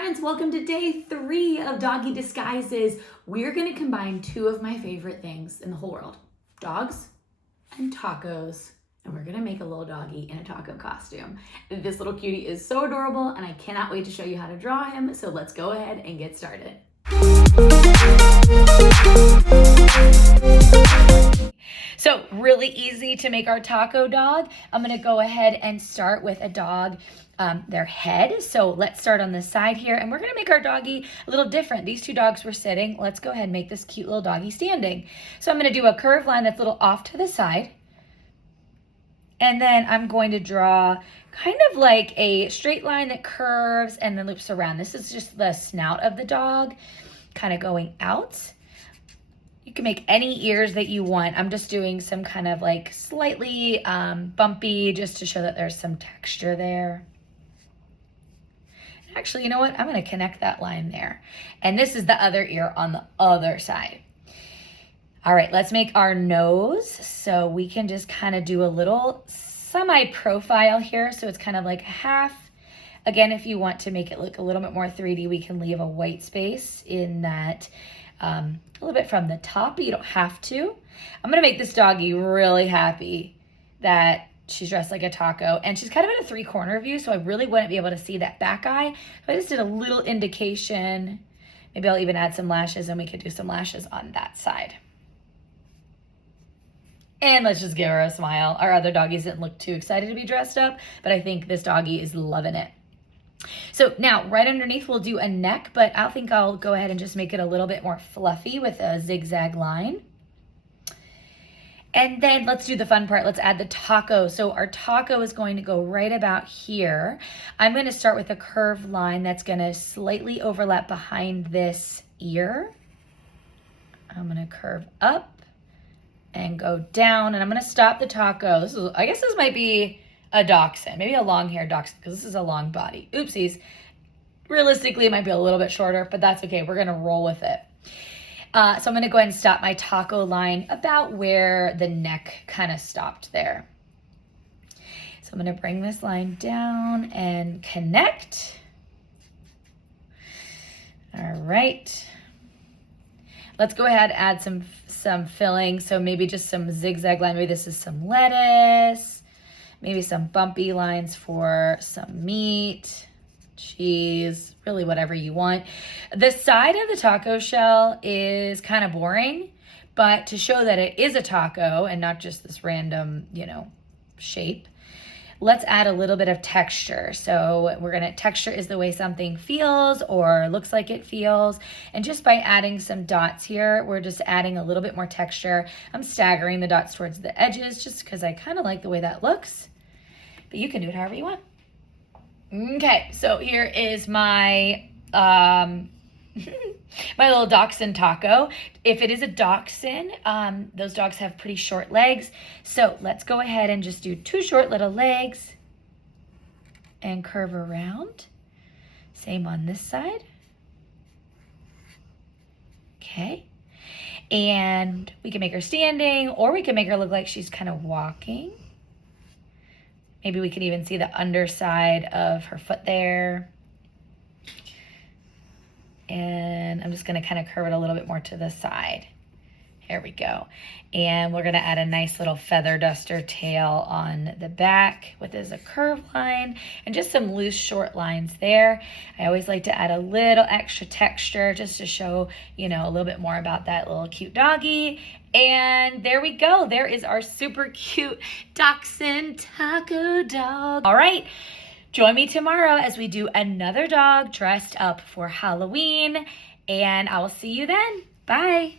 friends, welcome to day 3 of Doggy Disguises. We're gonna combine 2 of my favorite things in the whole world, dogs and tacos. And we're gonna make a little doggy in a taco costume. This little cutie is so adorable and I cannot wait to show you how to draw him. So let's go ahead and get started. So really easy to make our taco dog. I'm gonna go ahead and start with a dog, their head. So let's start on this side here and we're gonna make our doggy a little different. These 2 dogs were sitting. Let's go ahead and make this cute little doggy standing. So I'm gonna do a curved line that's a little off to the side. And then I'm going to draw kind of like a straight line that curves and then loops around. This is just the snout of the dog kind of going out. You can make any ears that you want. I'm just doing some kind of like slightly bumpy just to show that there's some texture there. Actually, you know what? I'm going to connect that line there. And this is the other ear on the other side. All right, let's make our nose. So we can just kind of do a little semi-profile here. So it's kind of like half. Again, if you want to make it look a little bit more 3D, we can leave a white space in that a little bit from the top, but you don't have to. I'm gonna make this doggy really happy that she's dressed like a taco, and she's kind of in a 3-corner view, so I really wouldn't be able to see that back eye. So I just did a little indication. Maybe I'll even add some lashes and we could do some lashes on that side. And let's just give her a smile. Our other doggies didn't look too excited to be dressed up, but I think this doggy is loving it. So now right underneath we'll do a neck, but I think I'll go ahead and just make it a little bit more fluffy with a zigzag line. And then let's do the fun part. Let's add the taco. So our taco is going to go right about here. I'm going to start with a curved line that's going to slightly overlap behind this ear. I'm going to curve up and go down, and I'm going to stop the taco. I guess this might be a dachshund, maybe a long-haired dachshund, because this is a long body. Oopsies. Realistically, it might be a little bit shorter, but that's okay. We're gonna roll with it. So I'm gonna go ahead and stop my taco line about where the neck kind of stopped there. So I'm gonna bring this line down and connect. All right. Let's go ahead and add some filling. So maybe just some zigzag line. Maybe this is some lettuce. Maybe some bumpy lines for some meat, cheese, really whatever you want. The side of the taco shell is kind of boring, but to show that it is a taco and not just this random, shape, let's add a little bit of texture. So texture is the way something feels or looks like it feels. And just by adding some dots here, we're just adding a little bit more texture. I'm staggering the dots towards the edges just because I kind of like the way that looks, but you can do it however you want. Okay, so here is my my little dachshund taco. If it is a dachshund, those dogs have pretty short legs. So let's go ahead and just do 2 short little legs and curve around. Same on this side. Okay. And we can make her standing, or we can make her look like she's kind of walking. Maybe we can even see the underside of her foot there. And I'm just gonna kind of curve it a little bit more to the side. Here we go. And we're gonna add a nice little feather duster tail on the back with a curved line and just some loose short lines there. I always like to add a little extra texture just to show, a little bit more about that little cute doggy. And there we go. There is our super cute dachshund taco dog. All right. Join me tomorrow as we do another dog dressed up for Halloween, and I will see you then. Bye.